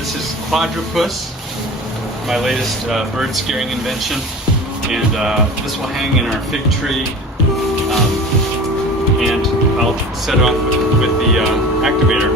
This is Quadropus, my latest bird scaring invention, and this will hang in our fig tree, and I'll set it off with the activator.